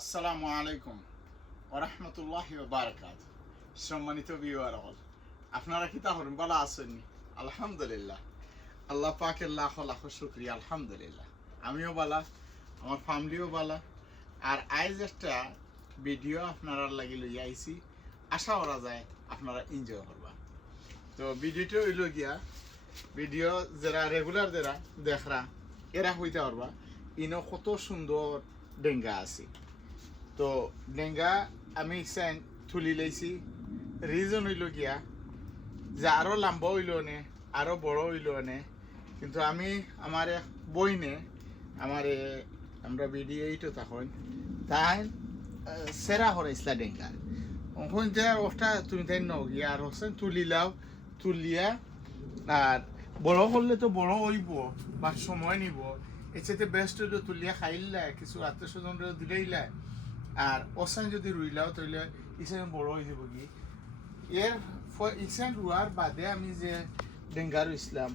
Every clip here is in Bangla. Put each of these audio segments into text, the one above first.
আসসালামু আলাইকুম ওরহমতুল্লাহি বারাকাত। সম্মানিত ভিউয়ার হল, আপনারা কি তাহলে ভালো আছেন? আলহামদুলিল্লাহ, আল্লাহ পাকের লাখ লাখ শুক্রিয়া। আলহামদুলিল্লাহ, আমিও বালা, আমার ফ্যামিলিও বালা। আর আজ একটা ভিডিও আপনারা লাগি লই আইছি, আশা করা যায় আপনারা এনজয় করবা। তো ভিডিওটা হইল গিয়া, ভিডিও যারা রেগুলার যারা দেখরা এরা হইতে পারবা ইনো কত সুন্দর ডেঙ্গা আছে। তো ডেঙ্গা আমি তুলি লাইছি, রিজন হইল গিয়া যে আরো লম্বা হইল নে, আরো বড় হইল নে, কিন্তু আমি আমার এক বইনে আমার আমরা ভিডিও এইটো তখন তাই সেরা হরাইছিলা ডেঙ্গা ওখান যে ওটা তুমি তাই ন গিয়া আর হচ্ছেন তুলিলাও, তুলিয়া আর বড় করলে তো বড় হইব বা সময় নিব। এর সাথে বেস্ট হইলো তুলিয়া খাইলা, কিছু আত্মীয় স্বজন দিলেইলা, আর ওসান যদি রুইলাও তাহলে ইসান বড় হয়ে যাব কি। এর ইসান রুয়ার বাদে আমি যে ডেঙ্গা রুইছিলাম,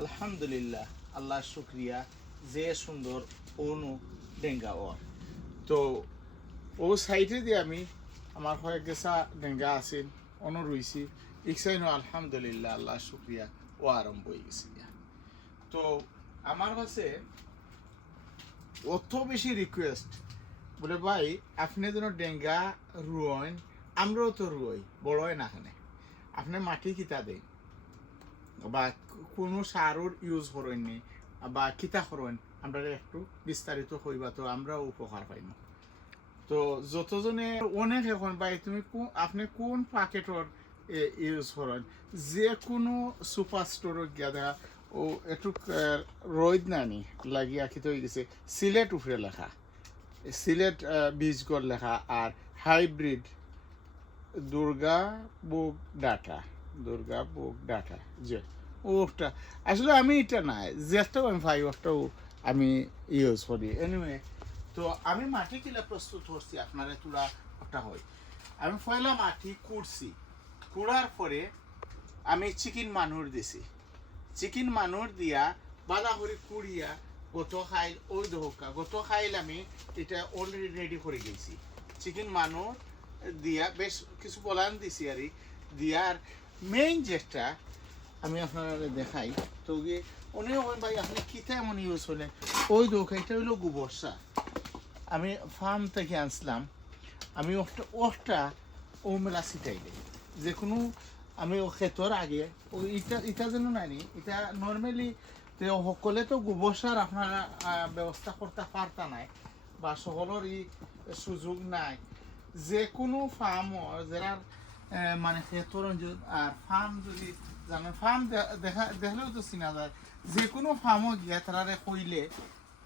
আলহামদুলিল্লাহ, আল্লাহ শুক্রিয়া, যে সুন্দর অনু ডেঙ্গা ওর। তো ও সাইডে দিয়ে আমি আমার হয়ে গেছা ডেঙ্গা আছিল অনু রুইছি, ইসাইনও আলহামদুলিল্লাহ, আল্লাহ শুক্রিয়া, ও আরম্ভ হয়ে গেছে। তো আমার কাছে অত বেশি রিকোয়েস্ট, বলে ভাই আপনি যেন ডেঙ্গা রুয়েন, আমরাও তো রুই বড় হয় না খানে, আপনি মাটি কিতা দেন বা কোনো সারুর ইউজ করেননি বা কিতা করেন, আমরা একটু বিস্তারিত হইবা তো আমরাও উপকার পাইম। তো যতজনে অনেক এখন ভাই তুমি আপনি কোন প্যাকেটর ইউজ করেন, যে কোনো সুপার স্টোর গিয়া দেখা ও একটু রোদ নানি লাগিয়া খিতে হয়ে গেছে সিলেট উপরে লেখা, সিলেট বীজগড় লেখা, আর হাইব্রিড দুর্গা বুক ডাটা, দুর্গা বুক ডাটা, যে ওটা আসলে আমি এটা নাই যেটাও আমি ভাই ওটাও আমি ইউজ করি। এনিওয়ে, তো আমি মাটি কিলা প্রস্তুত করছি আপনারা তুলা ওটা হয়। আমি পয়লা মাটি কুড়ছি, কুড়ার পরে আমি চিকেন মানুর দিছি, চিকেন মানুর দিয়া বালা করে কুড়িয়া গত খাইল ওই দহকা গত খাইল আমি এটা অলরেডি রেডি করে গেছি। চিকেন মানুর দিয়া বেশ কিছু বলান দিছি আর দিয়ার মেইন যেটা আমি আপনারা দেখাই। তো গিয়ে অনেক ভাই আপনি কিতা এমন ইউজ হলেন, ওই দোকা এটা হইলো গোবর সার, আমি ফার্ম থেকে আনছিলাম। আমি ওটা ও মেলা ছিটাই দেয় যে কোনো, আমি ও ক্ষেতর আগে ও ইটা ইটা যেন নাইনি, এটা নর্মালি সকলে তো গোবর সার আপনারা ব্যবস্থা করতে পারতা নাই বা সকলেরই সুযোগ নাই। যে কোনো ফার্ম যারা মানে ক্ষেতর আর ফার্ম যদি জানেন, ফার্ম দেখা দেখলেও তো চিনা যায়, যে কোনো ফার্মও গিয়া তারা কইলে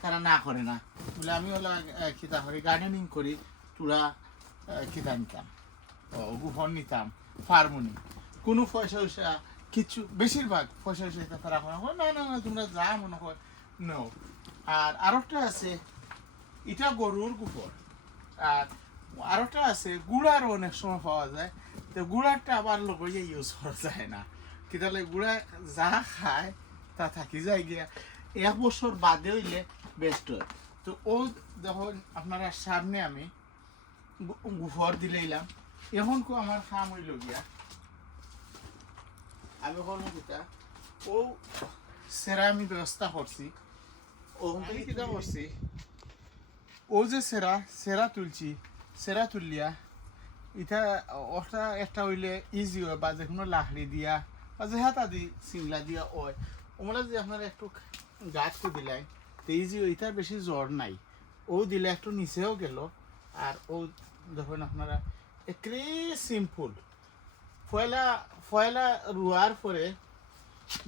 তারা না করে না বলে। আমি ওলা খিতা করি, গার্ডেনিং করি, তোরা খিতা নিতাম, গোবর নিতাম, ফার্মনি কোনো পয়সা পয়সা কিছু, বেশিরভাগ পয়সা পয়সা তারা না না না তোমরা যা মনে কর নাও। আর আরেকটা আছে, এটা গরুর গোবর। আর আরেকটা আছে গুড়ারও অনেক সময় পাওয়া যায়, তো গুড়ারটা আবার লগে ইউজ করা যায় না, কিতালে গুড়া যা খায় তা থাকি যায় গিয়া, এক বছর বাদে হইলে বেস্ট হয়। তো ও যখন আপনারা সামনে আমি গোবর দিলাম, এখন আমার কাম হইল গিয়া আমি করবো কিতা, ও সেরা আমি ব্যবস্থা করছি, ওখান থেকে কিতা করছি, ও যে সেরা সেরা তুলছি, সেরা তুললিয়া এটা ওটা একটা হইলে ইজি হয়, বা যে কোনো লাকড়ি দিয়া বা যে হাতা দি সিংলা দিয়া হয়, ওগুলা যে আপনারা একটু গাছ করে দিলাই তো ইজি হয়, এটার বেশি জ্বর নাই। ও দিলে একটু নিচেও গেল, আর ও দেখুন আপনারা একেবারে সিম্পল। পয়লা পয়লা রুয়ার পরে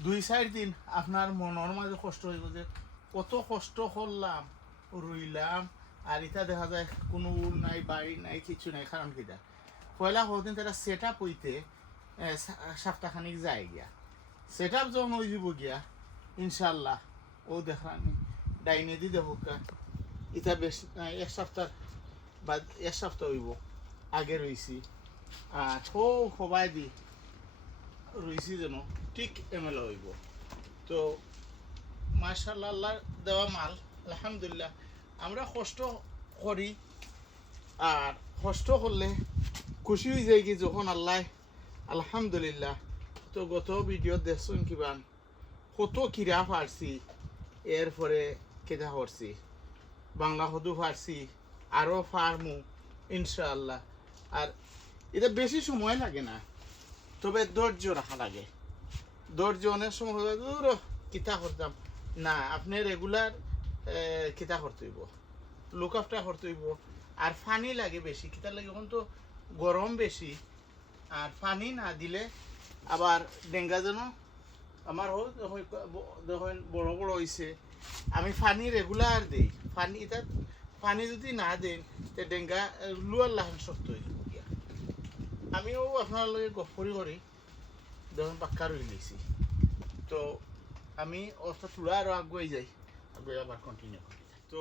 2-4 দিন আপনার মনের মাঝে কষ্ট হইব যে কত কষ্ট করলাম, রুইলাম, আর এটা দেখা যায় কোনো উল নাই, বাড়ি নাই, কিছু নাই। কারণ কিটা পয়লা কদিন তারা সেট আপ হইতে সপ্তাহখানিক যায় গিয়া, সেট আপ যখন হয়ে যাব গিয়া ইনশাল্লাহ ও দেখানি ডাইনে দি দেবো এটা বেশ এক সপ্তাহ বা এক সপ্তাহ হইব আগে রয়েছি। আর সবাই দি রয়েছি যেন ঠিক এমএল হইব। তো মাশাআল্লাহ, আল্লাহ দেওয়া মাল, আলহামদুলিল্লাহ। আমরা কষ্ট করি, আর কষ্ট করলে খুশি হয়ে যায় কি যখন আল্লাহ আলহামদুলিল্লাহ। তো গত ভিডিও দেখছেন কিবান কত কিরা পারছি, এরপরে কেটা করছি বাংলা হদু পারছি, আরও পারমু ইনশাআল্লাহ। আর এটা বেশি সময় লাগে না, তবে ধৈর্য রাখা লাগে। ধৈর্য অনেক সময় দূর কিতা করতাম না, আপনি রেগুলার কিতা করতে হইব, লুক আফটার করতে হইব। আর পানি লাগে বেশি, কিতা লাগে এখন তো গরম বেশি, আর পানি না দিলে আবার ডেঙ্গা যেন আমার দেখেন বড় বড় হয়েছে। আমি পানি রেগুলার দিই, পানি এটা পানি যদি না দেন তো ডেঙ্গা লুয়ার লাহান শক্ত হয়ে যাব গিয়া। আমিও আপনার লগে গফরি করি যখন পাক্কা রয়ে গেছি, তো আমি অর্থাৎ তুলা আরও আগুয়ে যাই, আগুয়ে আবার কন্টিনিউ করি। তো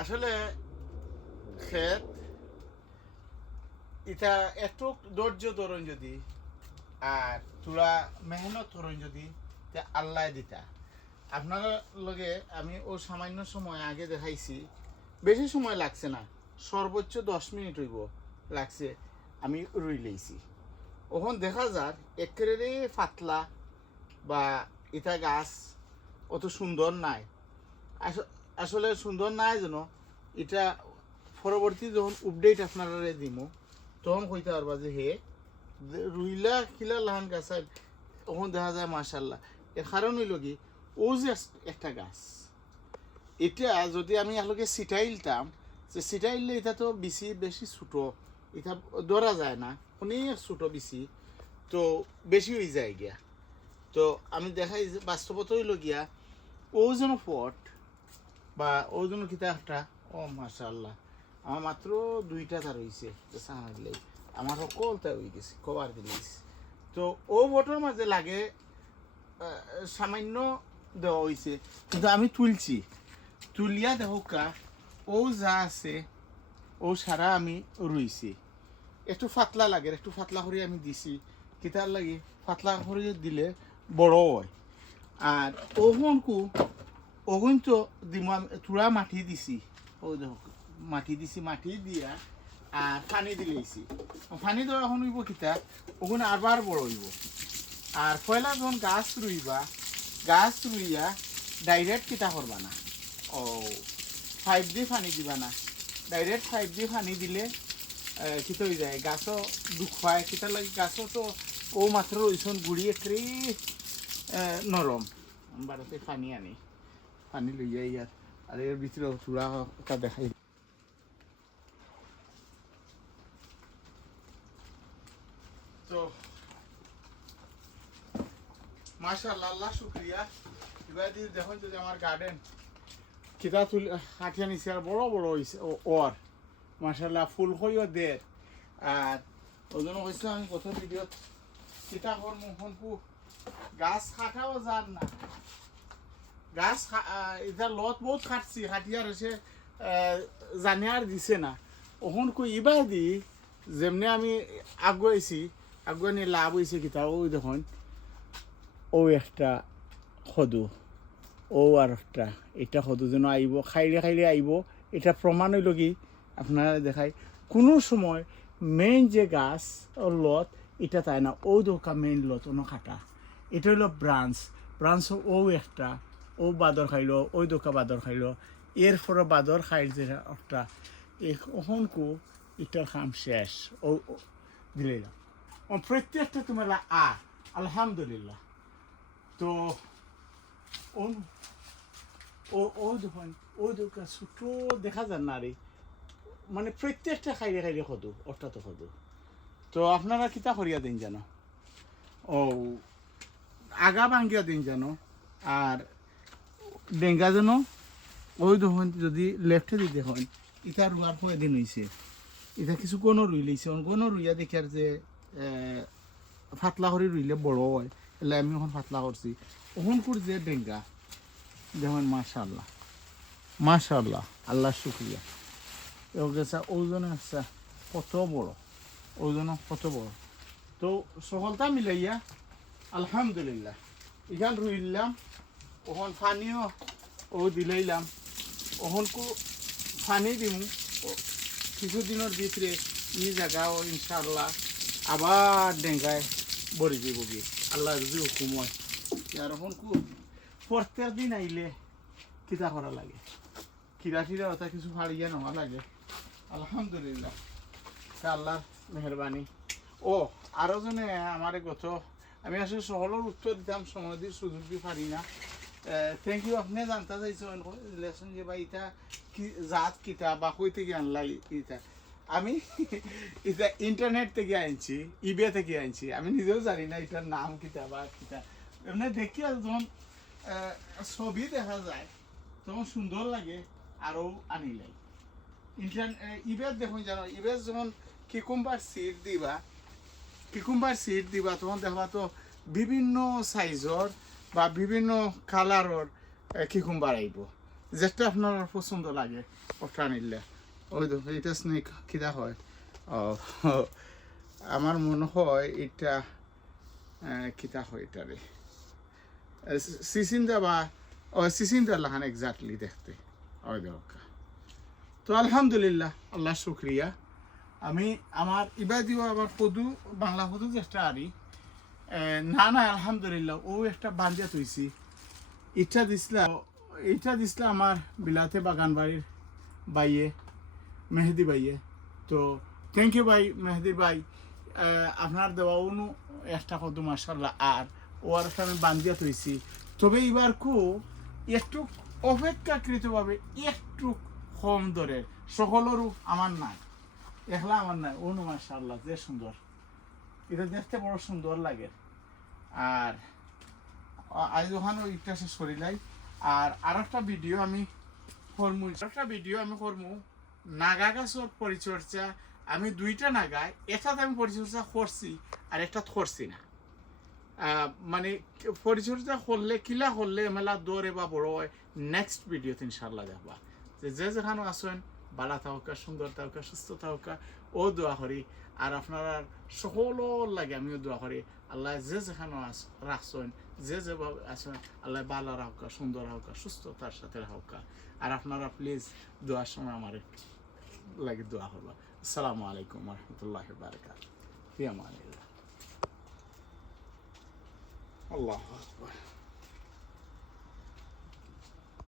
আসলে ক্ষেত এটা একটু ধৈর্য ধরুন যদি, আর তুলা মেহনত করুন যদি, আল্লাহ দিতা আপনার লগে। আমি ও সামান্য সময় আগে দেখাইছি, বেশি সময় লাগছে না, সর্বোচ্চ 10 মিনিট হইব লাগছে, আমি রুই লইছি। ওখান দেখা যার একেবারে পাতলা বা এটা গাছ অত সুন্দর নাই, আসলে সুন্দর নাই যেন। এটা পরবর্তী যখন আপডেট আপনারা দিব তখন কইতে পারবা যে হে রুইলা খিলা লাহান গাছ ওখান দেখা যায় মাশাল্লাহ। এর কারণ হইল কি, ও যে একটা গাছ, এটা যদি আমি এগুলোকে সিটাইলতাম, যে সিটাইলে এটা তো বেশি ছোটো, এটা ধরা যায় না, অনেক ছোটো বেশি, তো বেশি হয়ে যায় গিয়া। তো আমি দেখাই বাস্তবত হইল গিয়া ও যেন পট বা ও যেন কিতা একটা, ও মাশাল্লাহ আমার মাত্র 2টা তার হয়েছে সাহায্য, আমার সকলটা হয়ে গেছে কভার দিলেছি। তো ও বটর মাঝে লাগে সামান্য দেওয়া হয়েছে, কিন্তু আমি তুলছি, তুলিয়া দেখা ও যা আছে ও সারা আমি রুইছি। একটু ফাতলা লাগে, একটু ফাতলা করে আমি দিছি, কিতার লাগে ফাতলা করে দিলে বড় হয়। আর ওগুন তো দিমা তুলা মাটি দিছি, ও দেখো মাটি দিছি, মাটি দিয়া আর পানি দিলেছি। পানি দেওয়া এখন হইব কিতা, ওগুন আবার বড় হইব। আর পয়লা যখন গাছ রুইবা, গাছ রুইয়া ডাইরেক্ট কিতা করবা না, ও 5 দিয়ে পানি দিবা না, ডাইরেক্ট 5 দিয়ে পানি দিলে কিতা হয়ে যায়, গাছও দুঃখ পায়। কিতার লাগে গাছও তো ও মাত্র রইছন গুড়ি একটু নরম। বাড়িতে পানি আনি, পানি লইয়া ইয়ার আর এর ভিতরে চূড়া ওটা দেখাই। তো মাশাআল্লাহ, আল্লাহ শুকরিয়া। এবার দেখুন যদি আমার গার্ডেন কিতা তুল হাঁটিয়া নিছে আর বড় বড় হয়েছে ওর মাশাআল্লাহ, ফুল হইও দের। আর ওই জন্য হয়েছে আমি প্রথম ভিডিও কিতা হর মোহনপু গাছ কাটাও যান না, গাছ এটা লত বহুত কাটছি, হাটিয়ার এসে জানে আর দিছে না। ওখন কই ইবাই দি যেমনি আমি আগুয়াইছি, আগুয়া নিয়ে লাভ হয়েছে কিতা, ওই দেখুন ও একটা সদু, ও আর একটা এটা সদু যেন আইব, খাইলে খাইলে আইব। এটা প্রমাণ হইল কি আপনারা দেখাই, কোনো সময় মেইন যে গাছ ও লত এটা তাই না, ও দোকা মেইন লত অন্য খাটা, এটা হইল ব্রাঞ্চ। ব্রাঞ্চ ও একটা, ও বাদর খাইলো, ওই দোকা বাদর খাইলো, এরপরে বাদর খাইল যে একটা, এখনকু এটার কাম শেষ। ও দিলে প্রত্যেকটা তোমার আলহামদুলিল্লাহ। তো ও দেখুন, ও দোকান ছোটো দেখা যান না রে, মানে প্রত্যেকটা খাইলে খাইলে সদু, অর্থাৎ সদু। তো আপনারা কিতা করিয়া দিন জানো, ও আগা ভাঙ্গিয়া দিন জানো। আর ডেঙ্গা যেন ওই দেখুন যদি লেফটে দিয়ে দেখুন, ইটা রুয়ার পরে দিন হয়েছে, এটা কিছু কোনো রুই লইছে, কোনো রুইয়া দেখার যে ফাতলা করে রুইলে বড় হয়, এলে আমি এখন ফাতলা করছি। ওখান করে যে ডেঙ্গা দেখুন মাশাআল্লাহ, মাশাআল্লাহ, আল্লাহ শুক্রিয়া। গেছে ওজনে আছে কত বড়, ওজন কত বড়। তো সকলটা মিলাইয়া আলহামদুলিল্লাহ এখান রুইলাম, ওখান পানিও ও দিলাইলাম, ওখানকু পানি দিম কিছুদিনের ভিতরে এই জায়গাও ইনশাআল্লাহ আবার ডেঙ্গায় বড়ি দিব গিয়ে আল্লাহ যদি হুকুম হয় আর এখন খুব প্রত্যেক দিন আইলে কিতা করা লাগে কিরা টিরা ওটা কিছু ফাড়িয়ে নেওয়া লাগে আলহামদুলিল্লাহ তা আল্লাহর মেহরবানি ও আরও জনে আমার গত আমি আসলে সকলের উত্তর দিতাম সময় দিয়ে সুযোগ দিয়ে পারি না থ্যাংক ইউ আপনি জানতে চাইছেন রিলেশন যে বা ইটা কি জাত কিতা বা কই থেকে আনলাই ইটা আমি এটা ইন্টারনেট থেকে আনছি ইবে থেকে আনছি আমি নিজেও জানি না এটার নাম কিতা বা কিতা এমনি দেখি আর যখন ছবি দেখা যায় তখন সুন্দর লাগে আরও আনিলাই ইবে দেখুন জানো ইবে যখন কিকুম্বার সিট দিবা তখন দেখবা তো বিভিন্ন সাইজর বা বিভিন্ন কালারর কিকুম্বার আইব যেটা আপনার পছন্দ লাগে ওটা নিলে ওই তো এটা স্নেক কিটা হয় আমার মনে হয় এটা কিতা হয় এটারে সিসিন্দা বা সিসিন্দা লাহান এক্স্যাক্টলি দেখতে ওই দেখা তো আলহামদুলিল্লাহ আল্লাহ শুক্রিয়া আমি আমার ইবা দিব আবার পদু বাংলা পদু যেটা আরি না না আলহামদুলিল্লাহ ও একটা বান্ধিয়া তৈছি এটা দিছিলা আমার বিলাতে বাগান বাড়ির বাইয়ে মেহেদি বাইয়ে তো থ্যাংক ইউ ভাই মেহেদি ভাই আপনার দেওয়া অনু একটা পদু মাসাল্লাহ আর ও আর একটা আমি বান্ধিয়া তৈছি তবে এবার একটু অপেক্ষাকৃতভাবে একটু কম দরের সকলেরও আমার নাই একলা আমার নাই অনু মাশাআল্লাহ যে সুন্দর এটা দেখতে বড় সুন্দর লাগে আর আজ ওখানে ওইটা শেষ করি নাই আর একটা ভিডিও আমি করমু নাগা গাছের পরিচর্যা আমি দুইটা নাগায় একটাতে আমি পরিচর্যা করছি আর একটা করছি না মানে পরিচর্যা করলে কিলা করলে মেলা দৌড়ে বা বড় হয় নেক্সট ভিডিওতে ইনশাল্লাহ দেখবা যে যেখানে আসেন বালা থাকা সুন্দর থাকা সুস্থ থাকা ও দোয়া করি আর আপনারা সকলের লাগে আমিও দোয়া করি আল্লাহ যে যেখানে রাখছেন যে যেভাবে আসেন আল্লাহ বালা রাখা সুন্দর রাখা সুস্থতার সাথে রাখা আর আপনারা প্লিজ দোয়ার সময় আমার লাগে দোয়া করবা আসসালামু আলাইকুম রহমতুল্লাহ বারকাতুহু ফি আমানিল্লাহ আল্লাহু আকবার